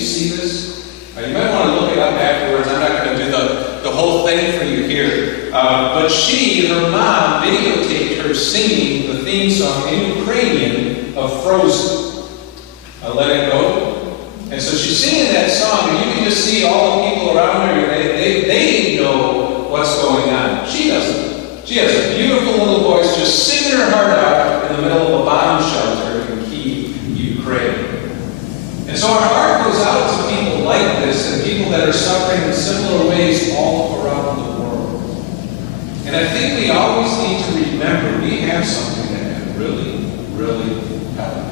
you see this? You might want to look it up afterwards. I'm not going to do the whole thing for you here. But her mom, videotaped her singing the theme song in Ukrainian of Frozen. Let It Go. And so she's singing that song, and you can just see all the people around her. They know what's going on. She doesn't. She has a beautiful little voice just singing her heart out in the middle of a bomb shelter in Kyiv, Ukraine. And so our heart goes out to people like this and people that are suffering in similar ways all around the world. And I think we always need to remember we have something that can really, really help.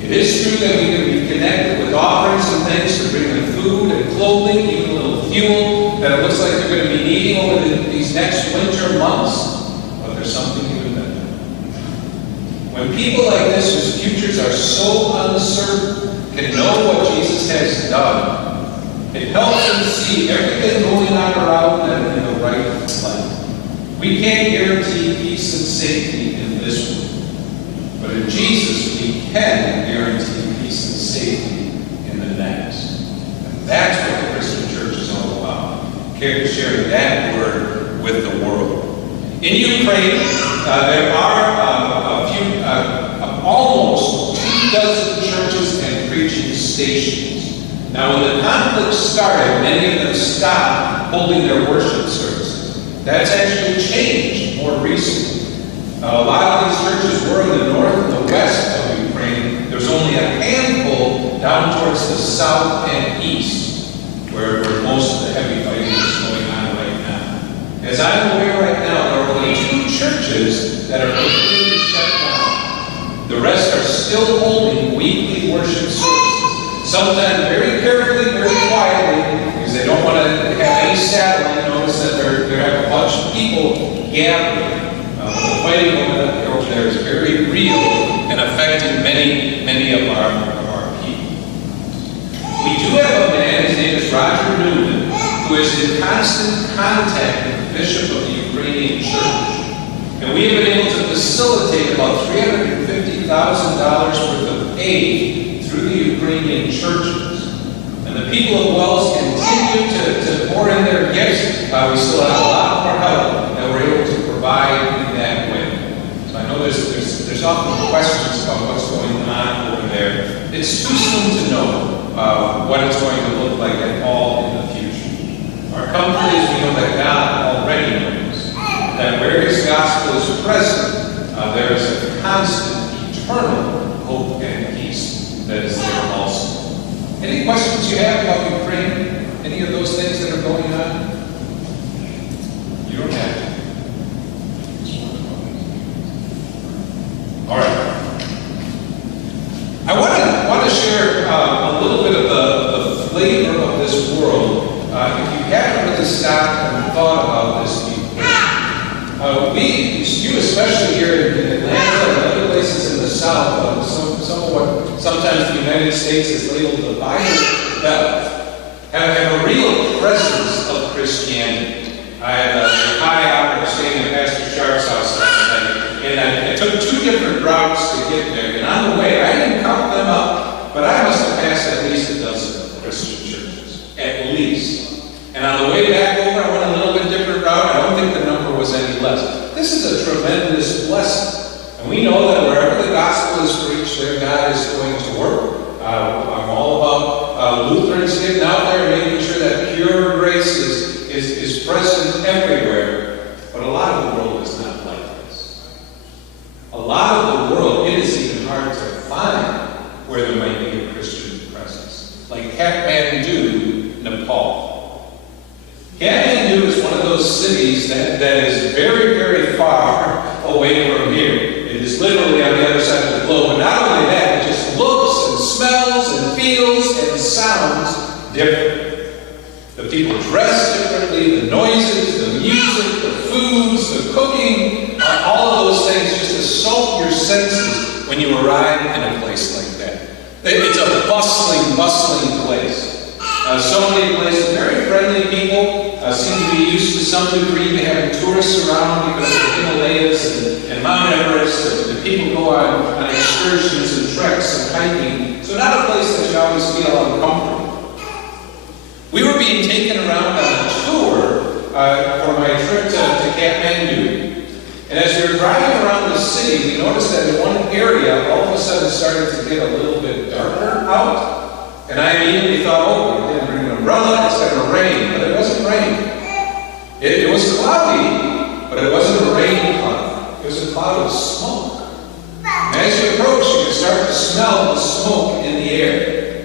It is true that we can be connected with offerings and things to bring them food and clothing, even a little fuel that it looks like they're going to be needing over these next winter months. But there's something even better. When people like this, whose futures are so uncertain, can know what Jesus has done, it helps them see everything going on around them in the right light. We can't guarantee peace and safety in this world, but in Jesus we can guarantee peace and safety in the next. And that's what the Christian church is all about, sharing that word with the world. In Ukraine, there are almost 2 dozen churches and preaching stations. Now, when the conflict started, many of them stopped holding their worship services. That's actually changed more recently. A lot of these churches were in the north and the west of Ukraine. There's only a handful down towards the south and east, where most of the heavy fighting is going on right now. As I'm aware right now, there are only 2 churches that are completely shut down. The rest are still holding weekly worship services. Sometimes very carefully, very quietly, because they don't want to have any satellite notice that they have a bunch of people gathering. The fighting over there is very real and affecting many of our people. We do have a man, his name is Roger Newman, who is in constant contact with the bishop of the Ukrainian church. And we have been able to facilitate about $350,000 worth of aid through the Ukrainian churches. And the people of Wells continue to pour in their gifts. We still have a lot more help that we're able to provide in that way. So I know there's often questions about what's going on over there. It's too soon to know what it's going to look like at all in the future. Our comfort is we know that God already knows that where His gospel is present, there is a constant, eternal hope and peace that is there also. Any questions you have about Ukraine? Any of those things that are going on? You don't have to. All right. I want to share a little bit of the flavor of this world. If you haven't really stopped and thought about this before, you especially here in Atlanta and other places in the South, some of what sometimes the United States is labeled the Bible Belt, have a real presence of Christianity. I had a high honor of staying at Pastor Sharp's house last night, and I took 2 different routes to get there. And on the way, I didn't count them up, but I must have passed at least a dozen Christian churches, at least. And on the way back over, I went a little bit different route. I don't think the number was any less. This is a tremendous blessing. And we know that wherever the gospel is preached, there God is going to work. I'm all about Lutherans getting out there and making sure that pure grace is present everywhere. But a lot of the world is not like this. A lot of the world, it is even hard to find where there might be a Christian presence. Like Kathmandu, Nepal. Kathmandu is one of those cities that is very, very far away from here. It is literally on the other side of the globe. And not only that, it just looks and smells and feels and sounds different. The people dress differently, the noises, the music, the foods, the cooking, all of those things just assault your senses when you arrive in a place like that. It's a bustling place. So many places, very friendly people. seem to be used to some degree to having tourists around because of the Himalayas and Mount Everest, and people go on excursions and treks and hiking. So not a place that you always feel uncomfortable. We were being taken around on a tour for my trip to Kathmandu. And as we were driving around the city, we noticed that in one area, all of a sudden it started to get a little bit darker out. And I immediately thought, oh, we didn't bring an umbrella, it's going to rain. But it wasn't raining. It was cloudy, but it wasn't a rain cloud. It was a cloud of smoke. And as you approached, you could start to smell the smoke in the air.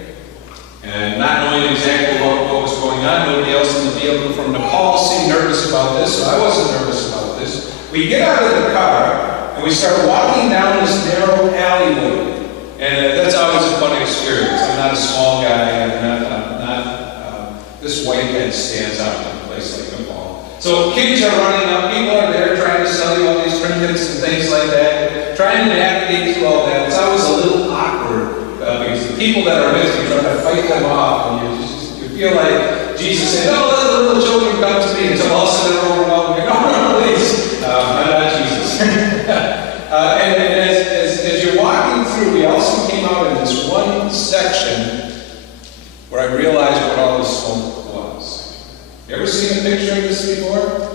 And not knowing exactly what was going on, nobody else in the vehicle from Nepal seemed nervous about this, so I wasn't nervous about this. We get out of the car, and we start walking down this narrow alleyway. And that's always a funny experience. I'm not a small guy. This white head stands out in a place like Nepal. So kids are running up. People are there trying to sell you all these trinkets and things like that. Trying to navigate through all that. It's always a little awkward because the people that are with you trying to fight them off. And you feel like Jesus saying, "Oh, let the little children come to me." Until all of a sudden they're overwhelmed. No, please. I'm not Jesus. And as you're walking through, we also came out in this one section where I realized what all the smoke was. You ever seen a picture of this before?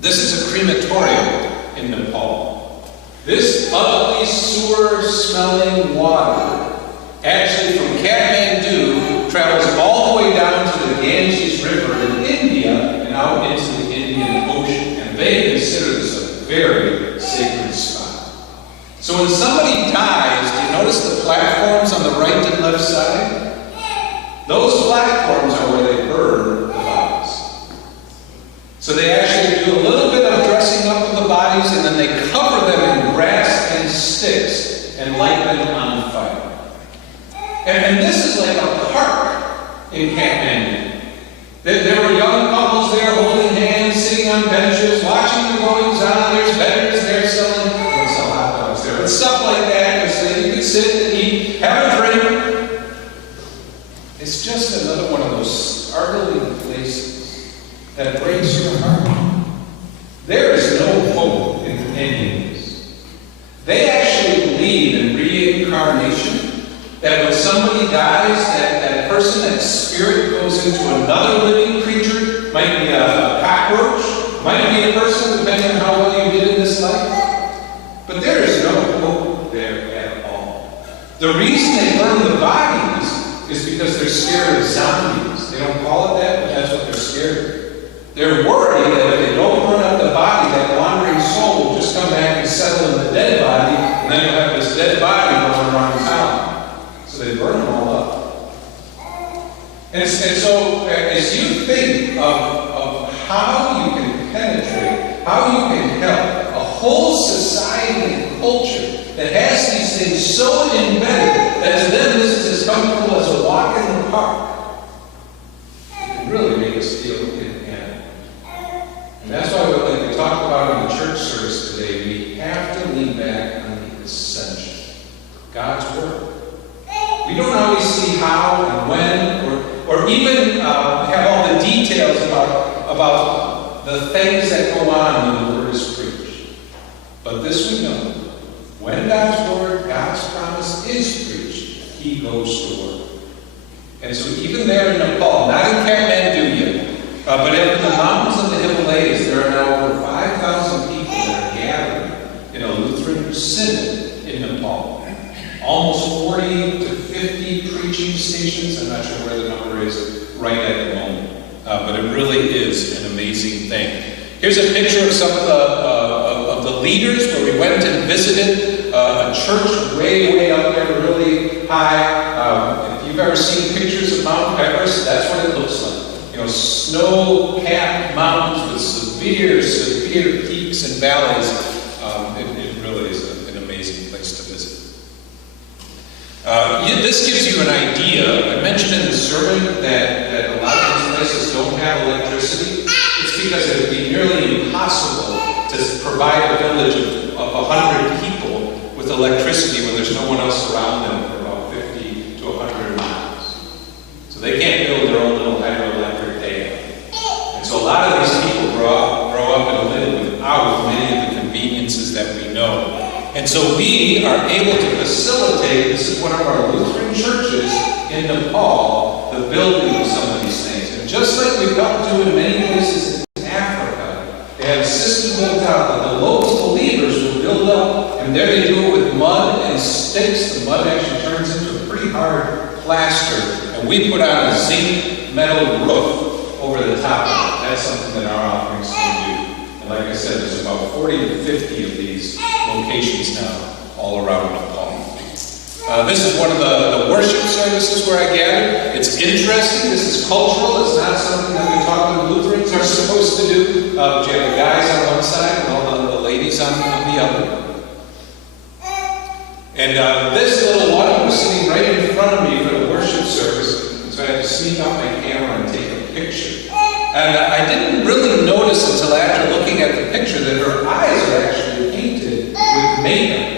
This is a crematorium in Nepal. This ugly sewer-smelling water, actually from Kathmandu, travels all the way down to the Ganges River in India and out into the Indian Ocean. And they consider this a very sacred spot. So when somebody dies, do you notice the platforms on the right and left side? Those platforms are where they burn the bodies. So they actually do a little bit of dressing up of the bodies, and then they cover them in grass and sticks and light them on fire. And this is like a park in Kathmandu. There were young couples there holding hands, sitting on benches, watching the goings on. There's vendors there selling, sell hot dogs there, but stuff like that. So you can sit and eat, have a drink. It's just another one of those startling places that breaks your heart. There is no hope in any of this. They actually believe in reincarnation, that when somebody dies, that person, that spirit goes into another living creature, might be a cockroach, might be a person, depending on how well you did in this life. But there is no hope there at all. The reason they burn the bodies is because they're scared of zombies. They don't call it that, but that's what they're scared of. They're worried that if they don't burn up the body, that wandering soul will just come back and settle in the dead body, and then you'll have this dead body going around town. So they burn them all up. And so as you think of how you can penetrate, how you can help a whole society and culture that has these things so embedded that to them this is as comfortable as a walk in the park, it can really make us feel inanimate. And that's why, like we talked about in the church service today, we have to lean back on the essential, God's Word. We don't always see how and when, or even have all the details about the things that go on when the Word is preached. But this we know. When God's Word, God's promise is preached, He goes to work. And so even there in Nepal, not in Kathmandu yet, but in the mountains of the Himalayas, there are now over 5,000 people that are gathering in a Lutheran synod in Nepal. Almost 40 to 50 preaching stations. I'm not sure where the number is right at the moment. But it really is an amazing thing. Here's a picture of some of the leaders where we went and visited a church way up there, really high. If you've ever seen pictures of Mount Everest, that's what it looks like. You know, snow-capped mountains with severe peaks and valleys. It really is an amazing place to visit. This gives you an idea. I mentioned in the sermon that a lot of these places don't have electricity. It's because it would be nearly impossible to provide a village of 100 people with electricity when there's no one else around them for about 50 to 100 miles. So they can't build their own little hydroelectric dam. And And so we are able to facilitate, this is one of our Lutheran churches in Nepal, the building of some of these things. And just like we've helped do in many places in Africa, they have a system built out that the local believers will build up, and there they do it with mud and sticks. The mud actually turns into a pretty hard plaster, and we put on a zinc metal roof over the top of it. That's something that our offerings can do. And like I said, there's about 40 to 50 of these locations now all around Nepal. This is one of the worship services where I gathered. It's interesting. This is cultural. It's not something that we talk Lutherans are supposed to do. You have the guys on one side and all the ladies on the other. And this little one was sitting right in front of me for the worship service, and so I had to sneak out my camera and take a picture. And I didn't really notice until after looking at the picture that her eyes are actually painted with makeup.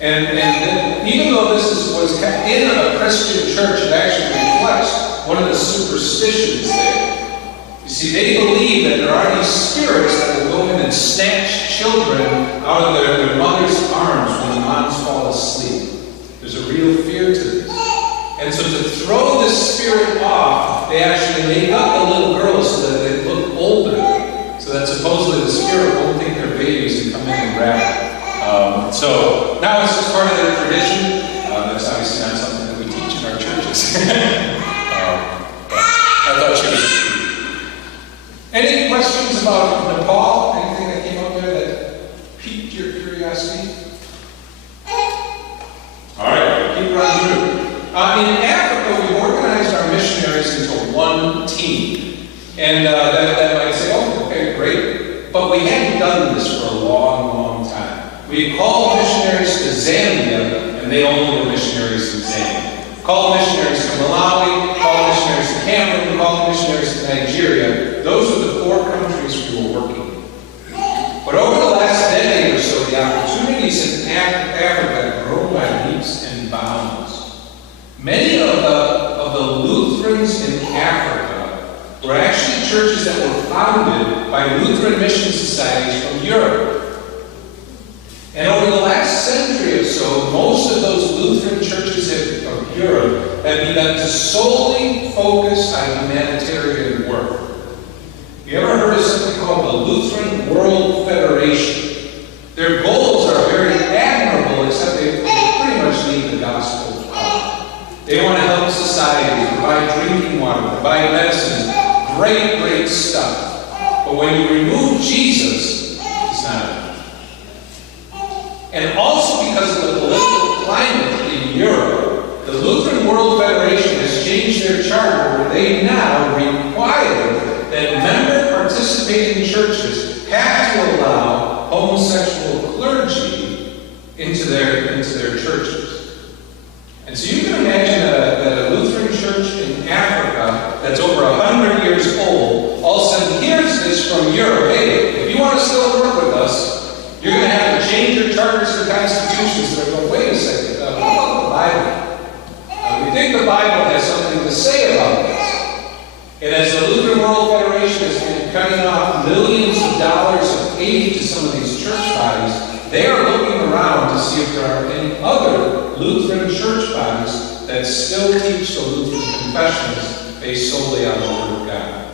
And even though this was in a Christian church, it actually reflects one of the superstitions there. You see, they believe that there are these spirits that will go in and snatch children out of their mother's arms when the moms fall asleep. There's a real fear to this. And so to throw this spirit off, they actually make up the little girls so that they look older, so that supposedly the spirit won't think they're babies and come in and grab them. So now it's just part of their tradition. That's obviously not something that we teach in our churches. I thought she was cute. Any questions about Nepal? Anything that came up there that piqued your curiosity? All right, keep running through. In Africa, we organized our missionaries into one team. And that might say, oh, okay, great. But we hadn't done this for a long, long time. We called missionaries to Zambia, and they only were missionaries in Zambia. Called missionaries to Malawi, called missionaries to Cameroon, called missionaries to Nigeria. Those were the 4 countries we were working in. But over the last decade or so, the opportunities in Africa have grown by leaps and bounds. Many of the Lutherans in Africa were actually churches that were founded by Lutheran mission societies from Europe. And over the last century or so, most of those Lutheran churches of Europe have begun to solely focus on humanitarian work. You ever heard of something called the Lutheran World Federation? Their goals are very admirable, except they pretty much leave the gospel out. They want to help society, provide drinking water, provide medicine, great, great stuff. But when you remove Jesus, it's not enough. And also because of the political climate in Europe, the Lutheran World Federation has changed their charter where they now require that member participating churches have to allow homosexual clergy into their churches. And so you can imagine that a Lutheran church in Africa that's over 100 years old, all of a sudden hears this from Europe, hey, if you want to still work with us, you're going to have to change your charters or constitutions. They're going, wait a second, what about the Bible? We think the Bible has something to say about this. And as the Lutheran World Federation has been cutting off millions of dollars of aid to some of these church bodies, they are looking around to see if there are any other Lutheran church bodies that still teach the Lutheran confessions based solely on the Word of God.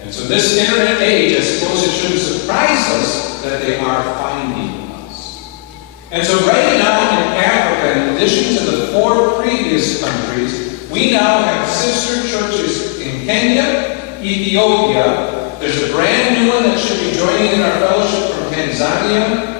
And so this internet age, I suppose it shouldn't surprise us that they are finding us. And so right now in Africa, in addition to the 4 previous countries, we now have sister churches in Kenya, Ethiopia. There's a brand new one that should be joining in our fellowship from Tanzania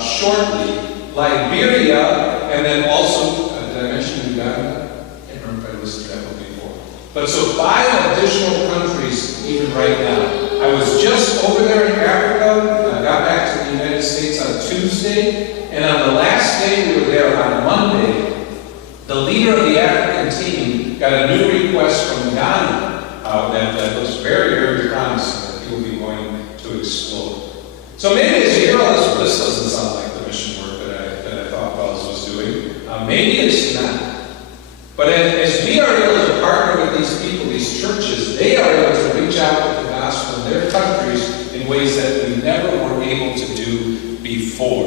shortly, Liberia, and then also, did I mention Uganda? I can't remember if I listed that one before. But so 5 additional countries even right now. I was just over there in Africa. I got back to the United States on Tuesday, and on the last day we were there on Monday, the leader of the African team got a new request from Ghana that was very, very promising that he will be going to explore. So maybe as you hear all this doesn't sound like the mission work that I thought Wells was doing. Maybe it's not. But as we are able to partner with these people, these churches, they are able to reach out with the gospel in their countries in ways that we never were able to do before.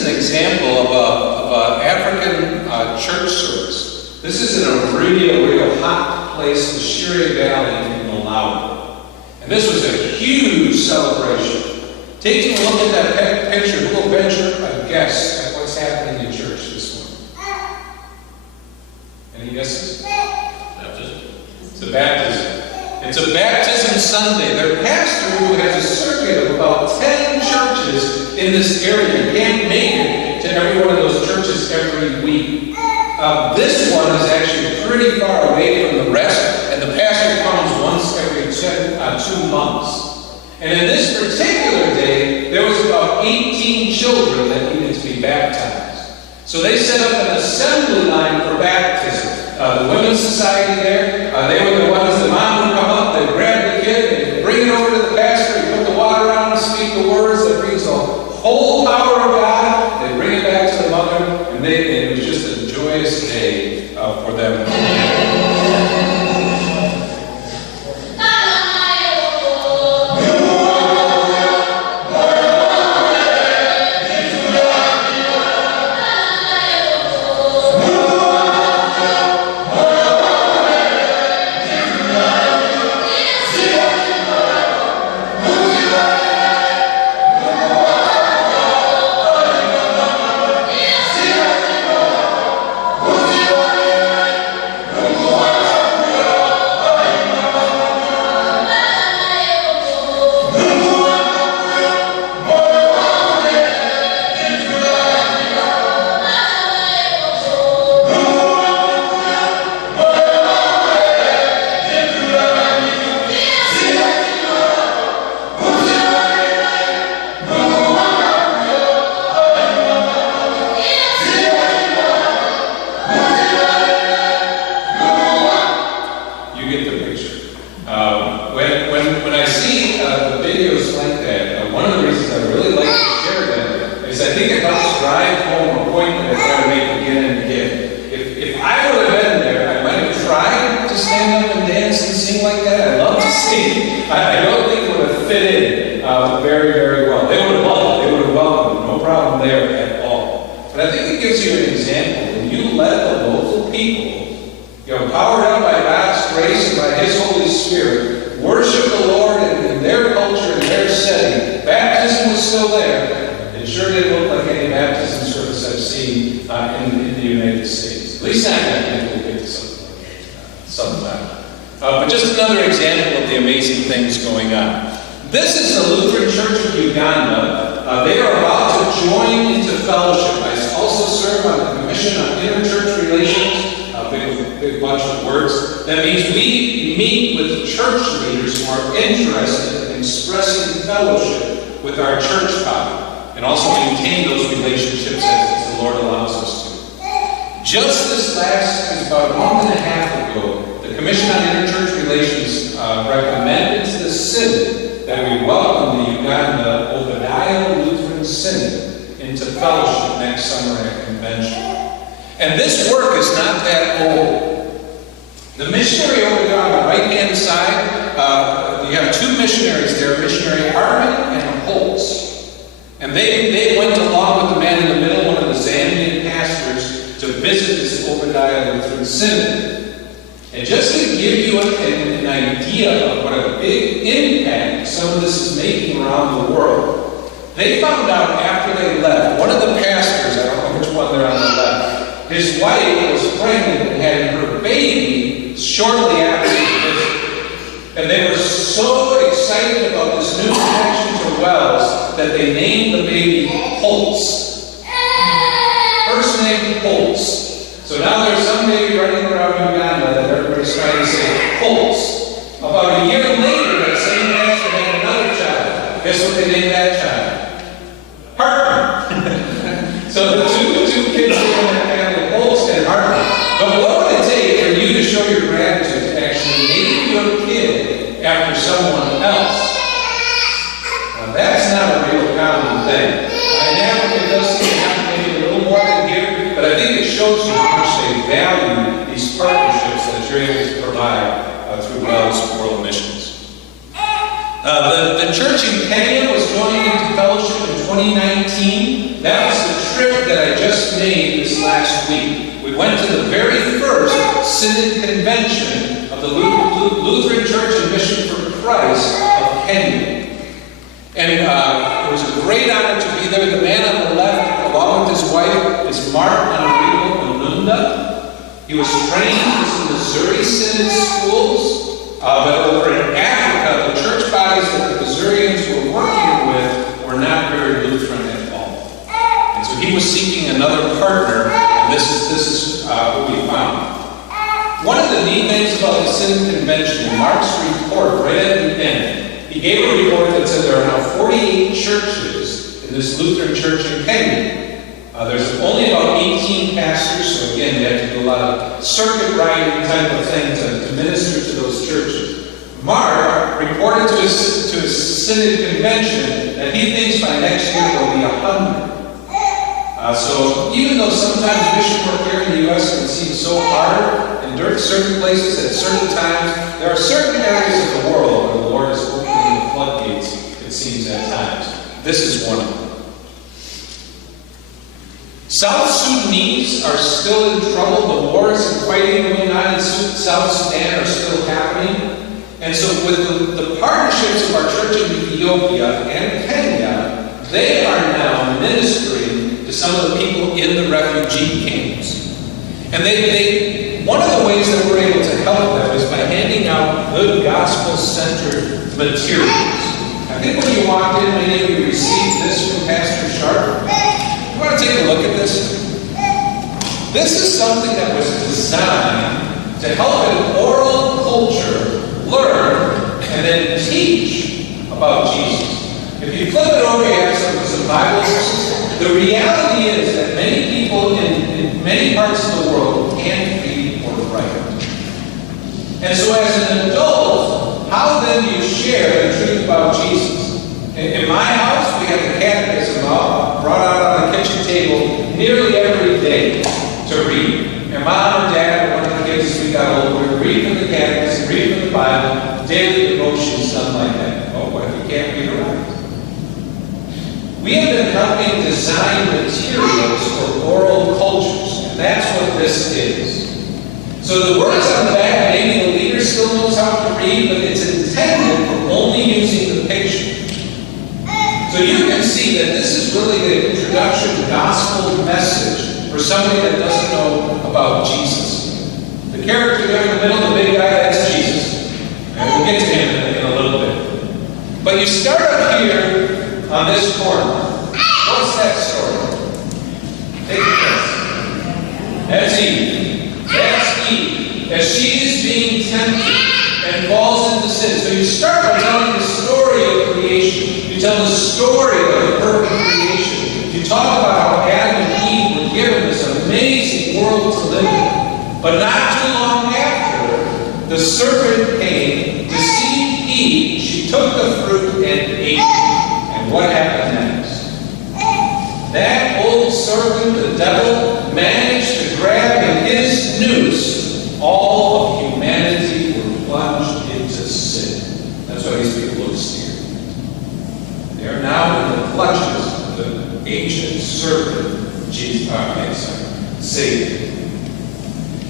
is an example of an African church service. This is in a real hot place, the Shire Valley in Malawi. And this was a huge celebration. Taking a look at that picture, who will venture a guess at what's happening in church this morning? Any guesses? Baptism. It's a baptism. It's a baptism Sunday. Their pastor, who has a circuit of about 10 churches in this area, can't make it to every one of those churches every week. This one is actually pretty far away from the rest, and the pastor comes once every 2 months. And in this particular day, there was about 18 children that needed to be baptized. So they set up an assembly line for baptism. The Women's Society there, they were the ones, the mom would come up, they'd grab the kid, they'd bring it over to the pastor, he'd put the water on, speak the words that brings the whole power of God, they'd bring it back to the mother, and it was just a joyous day for them. When I see the videos like that, one of the reasons I really like to share them is I think it helps drive home a point that I try to make again and again. If I would have been there, I might have tried to stand up and dance and sing like that. I love to sing. I don't think it would have fit in very, very well. They would have loved it. They would have welcomed it. No problem there at all. But I think it gives you an example. When you let the local people, powered up by God's grace and by His Holy Spirit, worship the Lord in their culture, in their setting. Baptism was still there. It sure didn't look like any baptism service I've seen in the United States. At least I think we'll get to something like that sometime. But just another example of the amazing things going on. This is the Lutheran Church of Uganda. They are about to join into fellowship. I also serve on the Commission on Interchurch Relations. Big bunch of words. That means we meet with church leaders who are interested in expressing fellowship with our church body and also maintain those relationships as the Lord allows us to. Just this last, about a month and a half ago, the Commission on Interchurch Relations recommended to the Synod that we welcome the Uganda Obadiah Lutheran Synod into fellowship next summer at convention. And this work is not that old. The missionary over there on the right-hand side, you have two missionaries there, missionary Hartman and Holtz. And they went along with the man in the middle, one of the Zambian pastors, to visit this Obadiah Lutheran Synod. And just to give you an idea of what a big impact some of this is making around the world, they found out after they left, one of the pastors, I don't know which one they're on the left, his wife was pregnant and had her baby shortly after the visit. And they were so excited about this new connection to Wells that they named the baby Holtz. First name Holtz. So now there's some baby running around Uganda that everybody's trying to say Holtz. About a year later, that same pastor had another child. Guess what they named that child? Hartman. So the two kids in that family, Holtz and Hartman. But what would it take for you to show your gratitude to actually name your kid after someone else? Now that's not a real common thing. In Africa, it does seem to happen maybe a little more than here, but I think it shows you how much they value these partnerships that you're able to provide through Wells World Missions. The church in Kenya was going into fellowship in 2019. That was the trip that I just made this last week, we went to the very first Synod Convention of the Lutheran Church and Mission for Christ of Kenya. And it was a great honor to be there. The man on the left, along with his wife, is Mark Anurigo. He was trained in the Missouri Synod schools, but over in Africa, the church bodies that the Missourians were working with were not very Lutheran at all. And so he was seeking another partner, and this is who we found. One of the neat things about the Synod Convention, in Mark's report, right at the end, he gave a report that said there are now 48 churches in this Lutheran church in Kenya. There's only about 18 pastors, so again, they have to do a lot of circuit riding type of thing to minister to those churches. Mark reported to his Synod Convention that he thinks by next year there will be 100. So even though sometimes mission work here in the U.S. can seem so hard in certain places at certain times, there are certain areas of the world where the Lord is opening the floodgates, it seems at times. This is one of them. South Sudanese are still in trouble. The wars and fighting going on in South Sudan are still happening. And so with the partnerships of our church in Ethiopia and Kenya, they are now ministering to some of the people in the refugee camps. And one of the ways that we're able to help them is by handing out good gospel-centered materials. I think when you walked in, many of you received this from Pastor Sharp. You want to take a look at this? This is something that was designed to help an oral culture learn and then teach about Jesus. If you flip it over, you have some Bible verses. The reality is that many people in many parts of the world can't read or write. And so as an adult, how then do you share the truth about Jesus? In my house, we have the catechism brought out on the kitchen table nearly every day to read. And mom and dad, one of the kids as we got older, would read from the catechism, read from the Bible, daily devotions, stuff like that. Oh, what if you can't read or write? We have been helping design materials for oral cultures, and that's what this is. So the words on the back, maybe the leader still knows how to read, but it's intended for only using the picture. So you can see that this is really the introduction gospel message for somebody that doesn't know about Jesus. The character there in the middle, the big guy, that's Jesus. And we'll get to him in a little bit. But you start up here on this corner. What's that story? Take a guess. That's Eve. That's Eve. As she is being tempted and falls into sin. So you start by telling the story of creation. You tell the story of the perfect creation. You talk about how Adam and Eve were given this amazing world to live in. But not too long after, the serpent came, deceived Eve. She took the fruit and ate it. And what happened next? That old serpent, the devil, managed to grab in his noose. All of humanity were plunged into sin. That's why these people look scared. They are now in the clutches of the ancient serpent, Satan.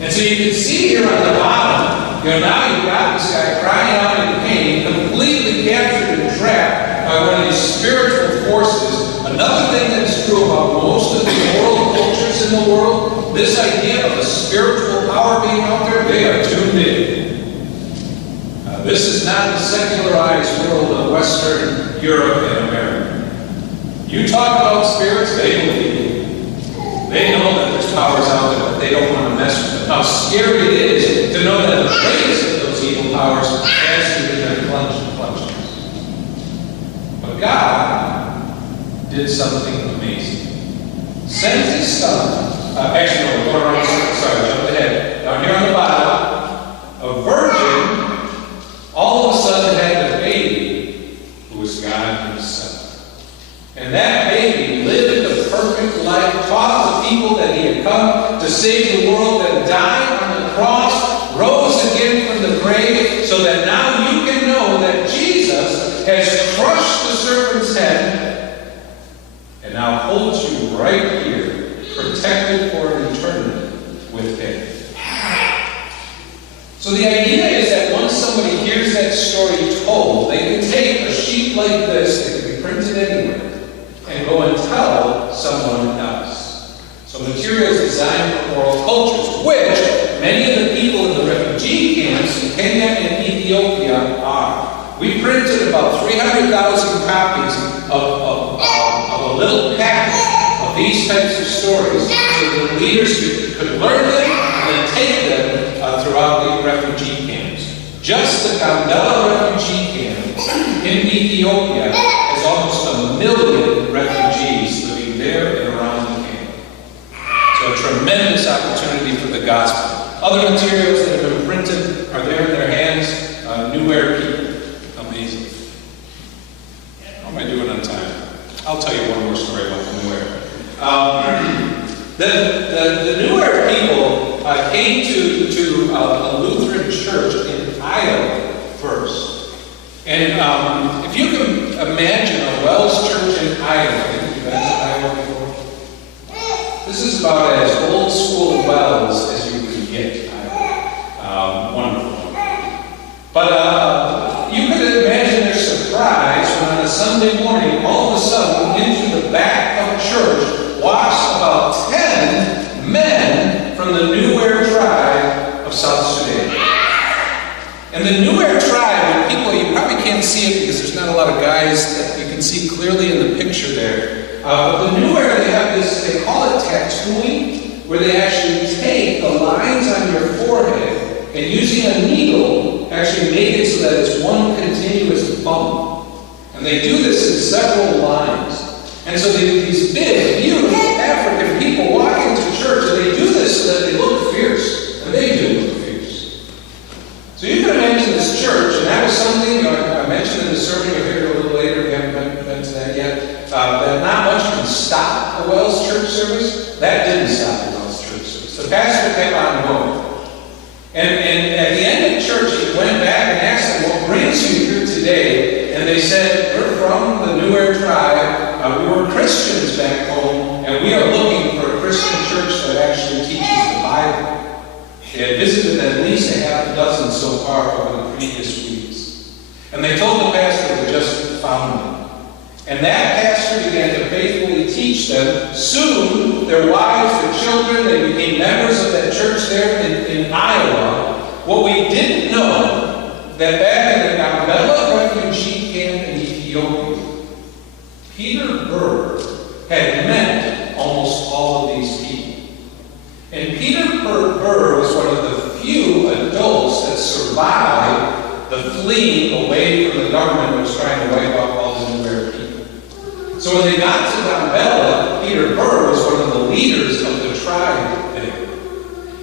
And so you can see here on the bottom, now you've got this guy crying out in pain, completely captured and trapped by one of these spiritual forces. Another thing that's true about most of the world cultures in the world, this idea of a spiritual power being out there, they are tuned in. This is not the secularized world of Western Europe and America. You talk about spirits, they believe it. They know that there's powers out there, but they don't want to mess with them. How scary it is to know that the greatest of those evil powers has you in their clutches. But God did something amazing. Sent his son, jump ahead. Down here on the bottom, a virgin all of a sudden had a baby who was God himself. And that baby lived a perfect life, taught the people that he had come to save the world, that died on the cross, rose again from the grave, so that now you can know that Jesus has crushed the serpent's head and now holds you right here So the idea is that once somebody hears that story told, they can take a sheet like this that can be printed anywhere and go and tell someone else. So materials designed for oral cultures, which many of the people in the refugee camps in Kenya and Ethiopia are. We printed about 300,000 copies of a little packet of these types of stories so that leaders could learn them and then take them throughout the refugee camps. Just the Gambela refugee camp in Ethiopia has almost 1 million refugees living there and around the camp. So a tremendous opportunity for the gospel. Other materials that have been printed are there in their hands. Nowhere people. Amazing. How am I doing on time? I'll tell you one more story about the Nowhere. The Nowhere people came to a Lutheran church in Iowa first. And if you can imagine a Wells church in Iowa, have you been to Iowa before? This is about as old school Wells as you can get, Iowa. Wonderful. But you could imagine their surprise when on a Sunday morning, all of a sudden, into the back of church walks about 10 men from the Nowhere tribe of South Sudan. And the Nowhere tribe, people, you probably can't see it because there's not a lot of guys that you can see clearly in the picture there. But the Nowhere, they have this, they call it tattooing, where they actually take the lines on your forehead and using a needle, actually make it so that it's one continuous bump. And they do this in several lines. And so these big, beautiful African people walk into church, and they do this so that they look fierce. And they do look fierce. So you can imagine this church, and that was something I mentioned in the sermon, you'll hear it a little later, we haven't been to that yet, that not much can stop a Wells church service. That didn't stop the Wells church service. The pastor kept on going. And at the end of church, he went back and asked them, what brings you here today? And they said, we're from the Nowhere tribe. We were Christians back home, and we are looking for a Christian church that actually teaches the Bible. They had visited at least a half a dozen so far over the previous weeks. And they told the pastor they just found them. And that pastor began to faithfully teach them. Soon, their wives, their children, they became members of that church there in Iowa. What we didn't know, that back in the Gambela refugee camp in Ethiopia, Peter Burr had met almost all of these people. And Peter Burr was one of the few adults that survived the fleeing away from the government that was trying to wipe out all the Nowhere people. So when they got to Gambela, Peter Burr was one of the leaders of the tribe there.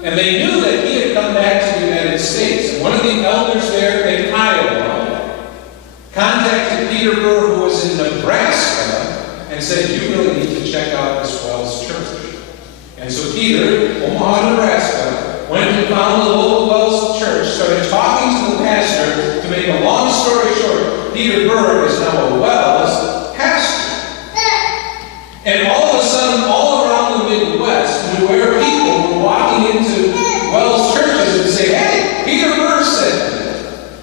And they knew that he had come back to the United States. And one of the elders there in Iowa contacted Peter Burr, who was in Nebraska, and said, you really need to check out this Wells church. And so Peter, Omaha, Nebraska, went and found the local Wells church, started talking to the pastor. To make a long story short, Peter Burr is now a Wells pastor. And all of a sudden, all around the Midwest, Nowhere people were walking into Wells churches and say, hey, Peter Burr said,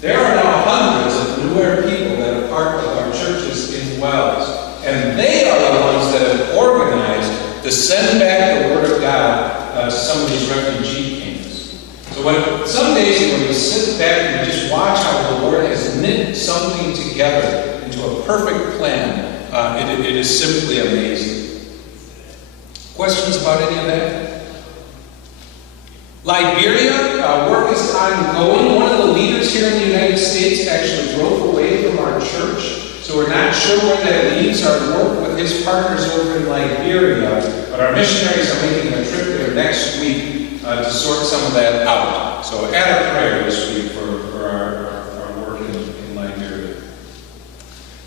there are now hundreds of Nowhere people that are part of our churches in Wells. And they are the ones that have organized to send back the Word of God to some of these refugee camps. So some days when we sit back and we just watch how the Lord has knit something together into a perfect plan, it is simply amazing. Questions about any of that? Liberia, work is ongoing. One of the leaders here in the United States actually drove away from our church. So we're not sure where that leaves our work with his partners over in Liberia. But our missionaries are making a trip there next week to sort some of that out. So add a prayer this week for our work in Liberia.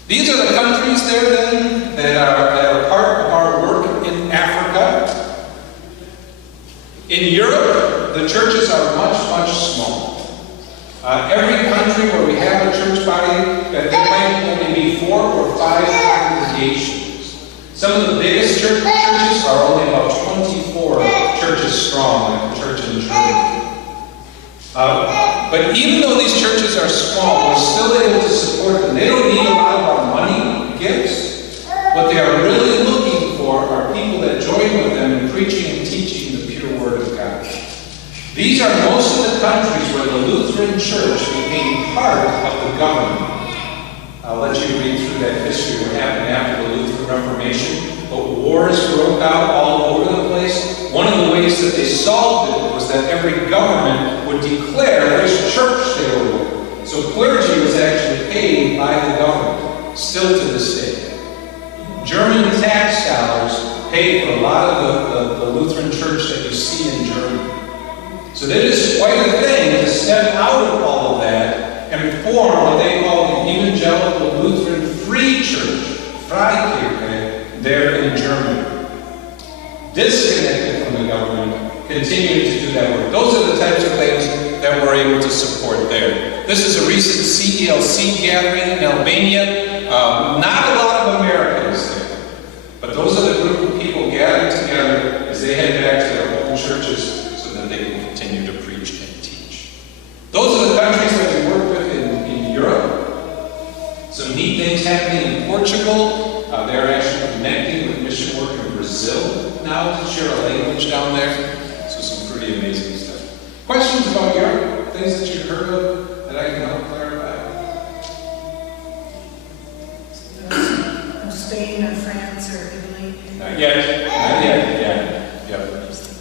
These are the countries there then that are part of our work in Africa. In Europe, the churches are much, much smaller. Every country where we have a church body, there might only be 4 or 5 congregations. Some of the biggest churches are only about 24 churches strong, like the church in Germany. But even though these churches are small, we're still able to support them. They don't need a lot of our money, gifts. What they are really looking for are people that join with them in preaching and teaching the pure Word of God. These are most of the countries where the Lutheran Church became part of the government. I'll let you read through that history, what happened after the Lutheran Reformation. But wars broke out all over the place. One of the ways that they solved it was that every government would declare which church they were with. So clergy was actually paid by the government, still to this day. German tax dollars paid for a lot of the Lutheran church that you see in Germany. So that is quite a thing to step out of all of that and form what they call the Evangelical Lutheran Free Church, Freikirche, there in Germany. Disconnected from the government, continuing to do that work. Those are the types of things that we're able to support there. This is a recent CELC gathering in Albania. Not a lot of Americans there, but those are the group of people gathered together as they head back to their own churches so that they can continue to preach and teach. Those are the countries that we work with in Europe. Some neat things happening in Portugal. They're actually connecting with mission work in Brazil now to share a language down there. So some pretty amazing stuff. Questions about Europe? Things that you've heard of that I can help clarify? Spain or France or Italy? Not yet. Not yet.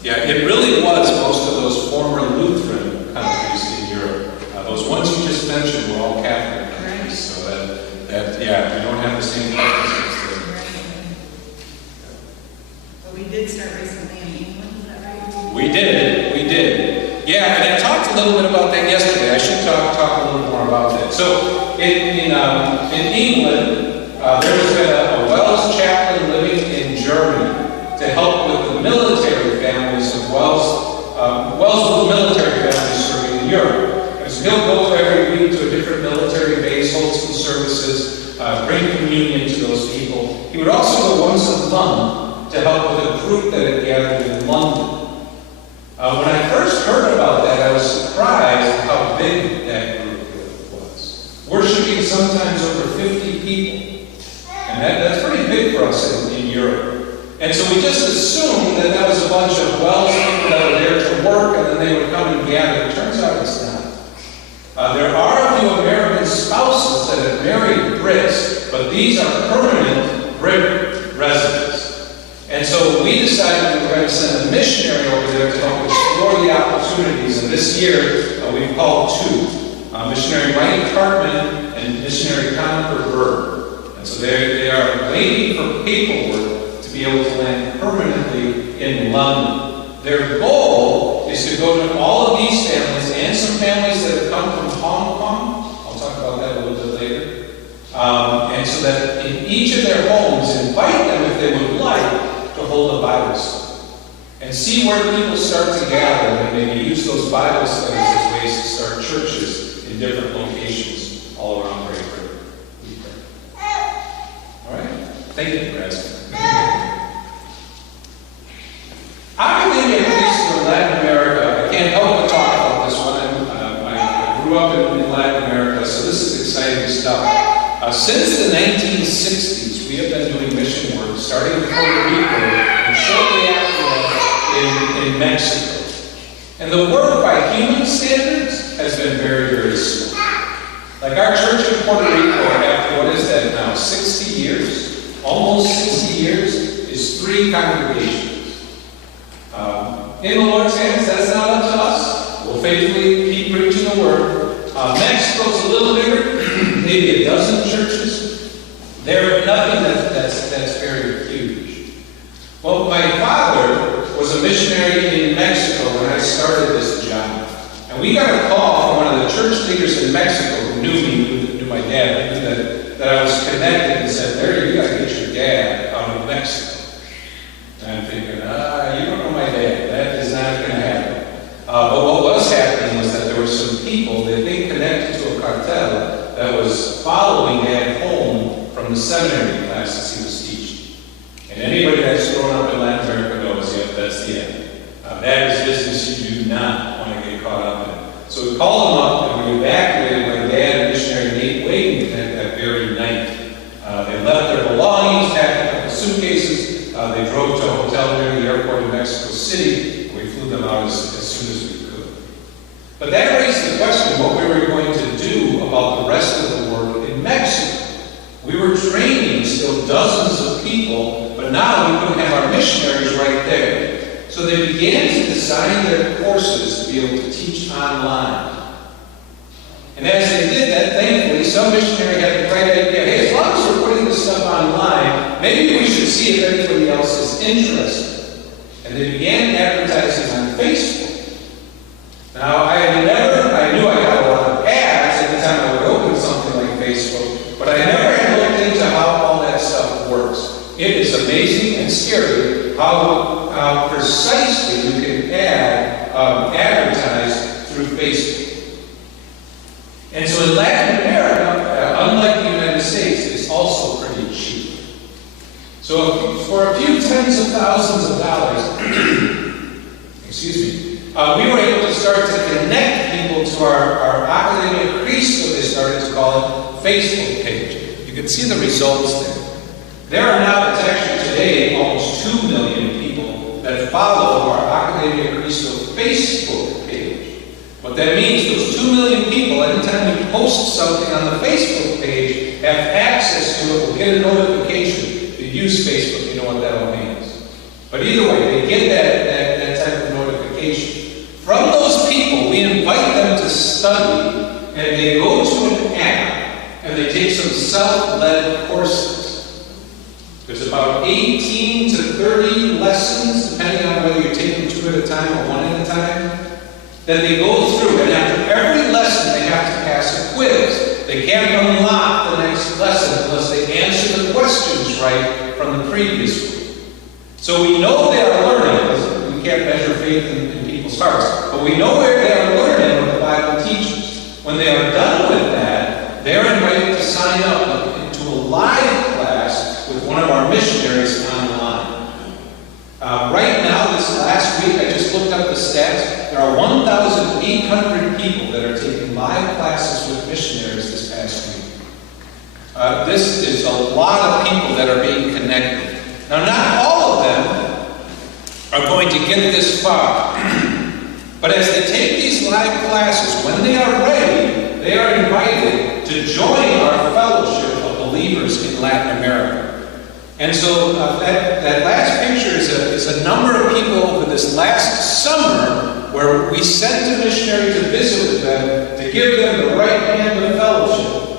Yeah, it really was most of those former Lutheran countries in Europe. Those ones you just mentioned were all Catholic countries. So that we don't have the same practices. We did start recently in England, is that right? We did. Yeah, and I talked a little bit about that yesterday. I should talk a little more about that. So in England, there's been a Welsh chaplain living in Germany to help with the military families of Welsh military families serving in Europe. And so he'll go every week to a different military base, hold some services, bring communion to those people. He would also go once a month to help with a group that had gathered in London. When I first heard about that, I was surprised at how big that group was. Worshiping sometimes over 50 people. And that's pretty big for us in Europe. And so we just assumed that was a bunch of Welsh people that were there to work and then they would come and gather. It turns out it's not. There are a few American spouses that have married Brits, but these are permanent Brit residents. And so we decided we were going to send a missionary over there to help explore the opportunities. And this year, we've called two. Missionary Mike Cartman and missionary Conifer Berg. And so they are waiting for paperwork to be able to land permanently in London. Their goal is to go to all of these families and some families that have come from Hong Kong. I'll talk about that a little bit later. And so that in each of their homes, invite them if they would like to hold a Bible study and see where people start to gather and maybe use those Bible studies as ways to start churches in different locations all around Great Britain. All right? Thank you for asking. Academia priests in Latin America, I can't help but talk about this one. I grew up in Latin America, so this is exciting stuff. Since the 1960s, we have been doing mission work, starting in Puerto Rico and shortly after that in Mexico. And the work by human standards has been very, very slow. Like our church in Puerto Rico, after what is that now, 60 years? Almost 60 years, is 3 congregations. In the Lord's hands, that's not up to us. We'll faithfully keep preaching the Word. Mexico's a little bigger. Maybe a dozen churches. They're nothing that's very huge. Well, my father was a missionary in Mexico when I started this job. And we got a call from one of the church leaders in Mexico who knew me, knew my dad, knew that I was connected and said, "Larry, you got to get your dad out of Mexico." And I'm thinking, you don't know my dad. That is not going to happen. But what was happening was that there were some people that they connected to a cartel that was following Dad home from the seminary classes he was teaching. And anybody that's grown up in Latin America knows, yep, that's the end. That is business you do not want to get caught up in. So So we called them up and we evacuated my dad and missionary Nate Wade that very night. They left their belongings, packed a couple suitcases. They drove to a hotel near the airport in Mexico City. And we flew them out as soon as we could. But that raised the question what we were going to do about the rest of the work in Mexico. We were training still dozens of people, but now we couldn't have our missionaries right there. So they began to design their courses to be able to teach online. And as they did that, thankfully, some missionary had the bright idea, hey, as long as we're putting this stuff online, maybe we should see if anybody else is interested. And they began advertising on Facebook. Now, I knew I got a lot of ads every time I would open something like Facebook, but I never had looked into how all that stuff works. It is amazing and scary how precisely you can advertise through Facebook. And so in Latin America, unlike the United States, it's also pretty cheap. So for a few tens of thousands of dollars, we were able to start to connect people to our Academia Cristo, they started to call it, Facebook page. You can see the results there. There are now, it's actually today, almost 2 million people that follow our Academia Cristo Facebook page. What that means, those 2 million people, anytime we post something on the Facebook page, have access to it, will get a notification. If you use Facebook, you know what that all means. But either way, they get that type of notification. From those people, we invite them to study, and they go to an app, and they take some self-led courses. There's about 18 to 30 lessons, depending on whether you take them 2 at a time or 1 at a time, that they go through. And after every lesson, they have to pass a quiz. They can't unlock the next lesson unless they answer the questions right from the previous one. So we know they are learning, because we can't measure faith in people's hearts, but we know where they are learning what the Bible teaches. When they are done with that, they're invited to sign up into a live class with one of our missionaries online. Right now, this last week, I just looked up the stats. There are 1,800 people that are taking live classes with missionaries this past week. This is a lot of people that are being connected. Now, not all of them are going to get this far. But as they take these live classes, when they are ready, they are invited to join our fellowship of believers in Latin America. And so that last picture is a number of people over this last summer where we sent a missionary to visit with them to give them the right hand of fellowship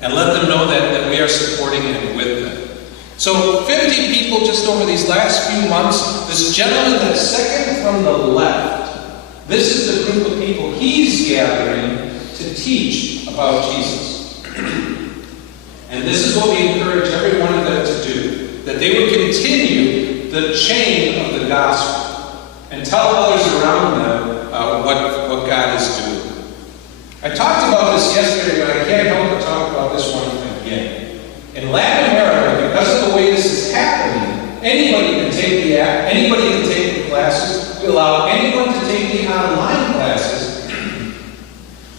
and let them know that we are supporting and with them. So 50 people just over these last few months. This gentleman that's second from the left, this is the group of people he's gathering to teach about Jesus. And this is what we encourage every one of them to do, that they would continue the chain of the gospel and tell others around them what God is doing. I talked about this yesterday, but I can't help but talk about this one again. In Latin America, because of the way this is happening, anybody can take the app, anybody can take the classes. We allow anyone to take the online classes.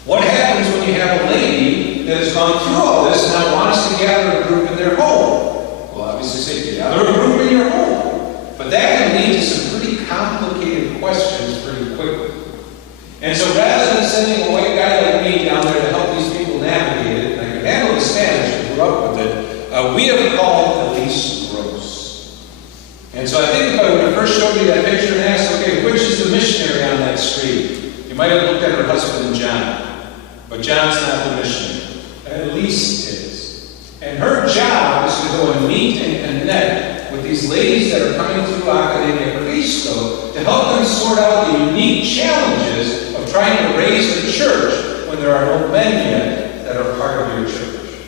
What happens when you have a lady that has gone through all this and now wants to gather a group in their home? Well, obviously say, gather a group in your home. But that can lead to some pretty complicated questions pretty quickly. And so rather than sending a white guy like me down there to help these people navigate it, and I can handle the Spanish and grew up with it, we have called Elise Gross. And so I think if I would have first showed you that picture and asked, okay, which is the missionary on that street? You might have looked at her husband, John. But John's not the missionary. Elise is. And her job is to go and meet and connect with these ladies that are coming through Academia Cristo to help them sort out the unique challenges of trying to raise a church when there are no men yet that are part of your church.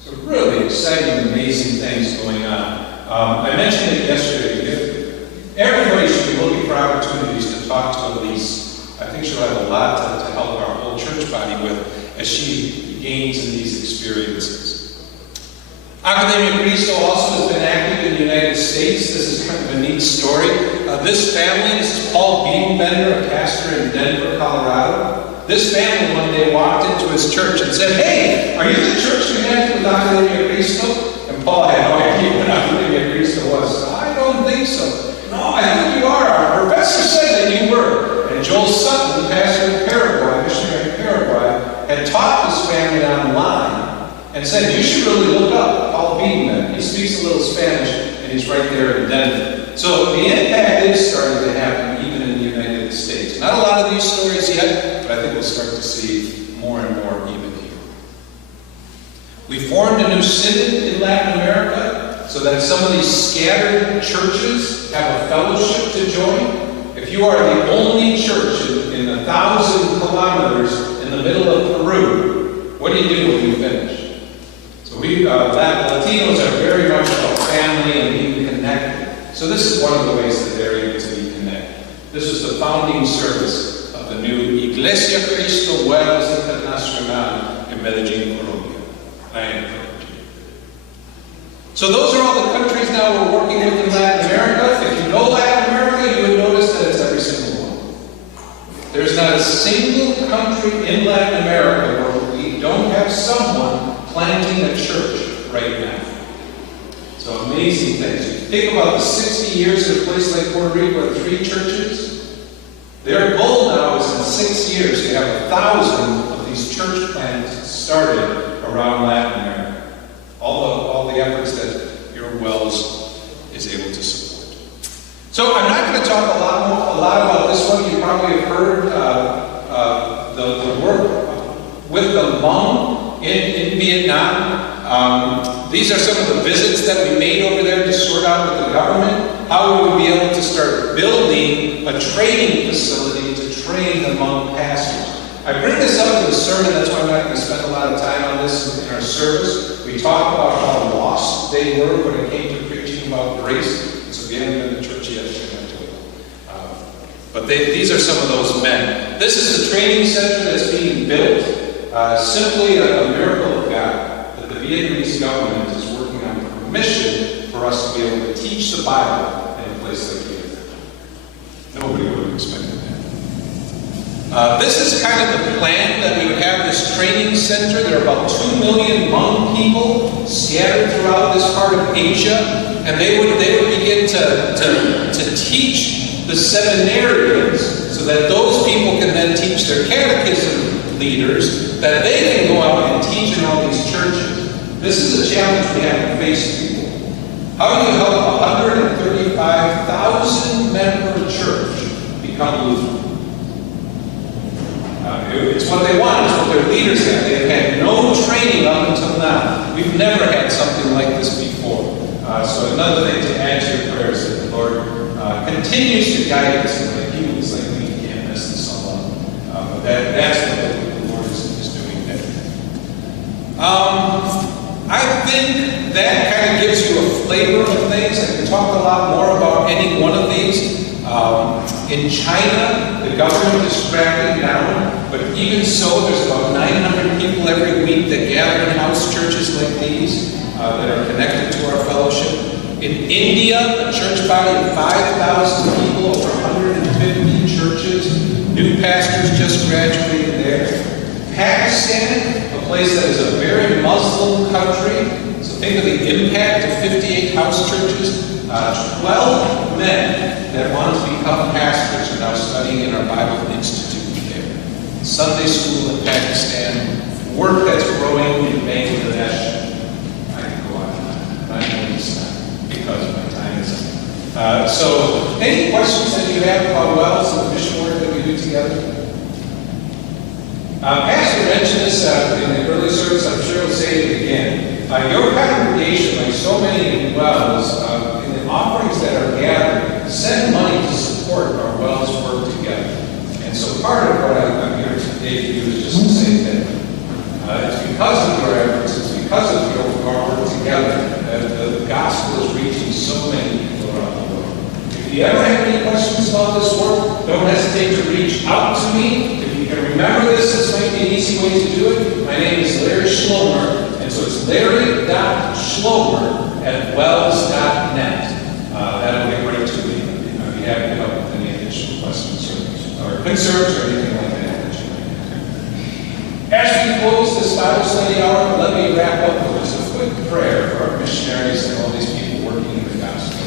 So really exciting, amazing things going on. I mentioned it yesterday. Everybody should be looking for opportunities to talk to Elise. I think she'll have a lot to help our whole church body with as she gains in these experiences. Academia Cristo also has been active in the United States. This is kind of a neat story. This family, this is Paul Biedenbender, a pastor in Denver, Colorado. This family one day walked into his church and said, "Hey, are you the church connected with Academia Cristo?" And Paul had no idea what Academia Cristo was. "I don't think so." "No, I think you are. Our professor said that you were." And Joel Sutton, the pastor in Paraguay, missionary in Paraguay, had taught this family online and said, "You should really look up Paul Biedenbender. He speaks a little Spanish, and he's right there in Denver." So the impact is starting to happen even in the United States. Not a lot of these stories yet, but I think we'll start to see more and more even here. We formed a new synod in Latin America so that some of these scattered churches have a fellowship to join. If you are the only church in 1,000 kilometers in the middle of Peru, what do you do when you finish? So we Latinos are very much about family and being connected. So this is one of the ways that they're able to be connected. This was the founding service of the new Iglesia Cristo Wells Internacional in Medellin, Colombia. I encourage you. So those are all the countries now we're working with in Latin America. If you know Latin America, you would notice that it's every single one. There's not a single country in Latin America where we don't have someone planting a church right now. So amazing things. If you think about the 60 years in a place like Puerto Rico with 3 churches, their goal now is in 6 years to have 1,000 of these church plants started around Latin America. All the efforts that your Wells is able to support. So I'm not going to talk a lot about this one. You probably have heard the work with the Hmong in Vietnam. These are some of the visits that we made over there to sort out with the government how we would be able to start building a training facility to train the Hmong pastors. I bring this up in the sermon, that's why I'm not going to spend a lot of time on this in our service. We talk about how lost they were when it came to preaching about grace. So if you haven't been to church yet, you should do it. But these are some of those men. This is a training center that's being built. Simply a miracle of God. The Vietnamese government is working on permission for us to be able to teach the Bible in a place like Vietnam. Nobody would have expected that. This is kind of the plan that we would have this training center. There are about 2 million Hmong people scattered throughout this part of Asia, and they would begin to teach the seminarians so that those people can then teach their catechism leaders, that they can go out and teach in all these churches. This is a challenge we have to face, people. How do you help 135,000 member church become Lutheran? It's what they want. It's what their leaders have. They've had no training up until now. We've never had something like this before. So another thing to add to your prayers that the Lord continues to guide us in the humans like we can't mess this all up. But that's what the Lord is doing there. I think that kind of gives you a flavor of things. I can talk a lot more about any one of these. In China, the government is cracking down, but even so, there's about 900 people every week that gather in house churches like these that are connected to our fellowship. In India, a church body of 5,000 people, over 150 churches. New pastors just graduated there. Pakistan, a place that is a very Muslim country. So think of the impact of 58 house churches. 12 men that want to become pastors are now studying in our Bible Institute there. Sunday school in Pakistan, work that's growing in Bangladesh. I can go on. I'm going to stop because my time is up. So, any questions that you have about Wells and the mission work that we do together? Pastor mentioned this in the early service. I'm sure he'll say it again. Your congregation, like so many in Wells, in the offerings that are gathered, send money to support our Wells work together. And so part of what I'm here today to do is just to say that it's because of your efforts, it's because of our work together that the gospel is reaching so many people around the world. If you ever have any questions about this work, don't hesitate to reach out to me. If you can remember this might be an easy way to do it. My name is Larry Schlomer, and so it's Larry.Schlomer Schlomer at wells.net. That'll get right to me. I'd be happy to help with any additional questions or concerns or anything like that that you might have. As we close this Bible study hour, let me wrap up with just a quick prayer for our missionaries and all these people working in the gospel.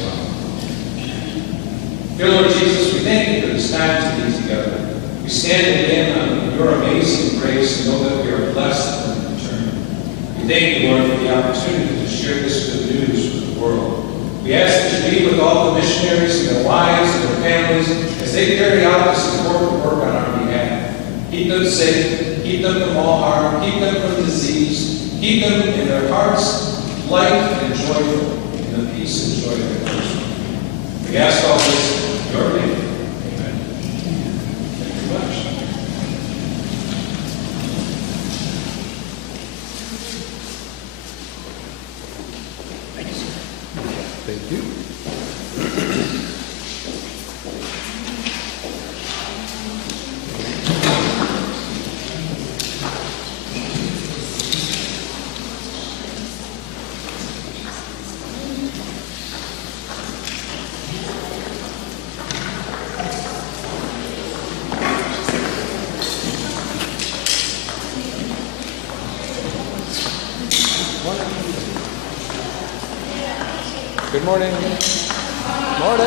Dear Lord Jesus, we thank you for this time to be together. We stand again on your amazing grace and know that we are blessed in return. We thank you, Lord, for the opportunity to share this good news with the world. We ask that you be with all the missionaries and their wives and their families as they carry out this important work on our behalf. Keep them safe, keep them from all harm, keep them from disease, keep them in their hearts light and joyful in the peace and joy of their Christ. We ask all this in your name. Amen. Thank you much. Thank you. Good morning. Morning.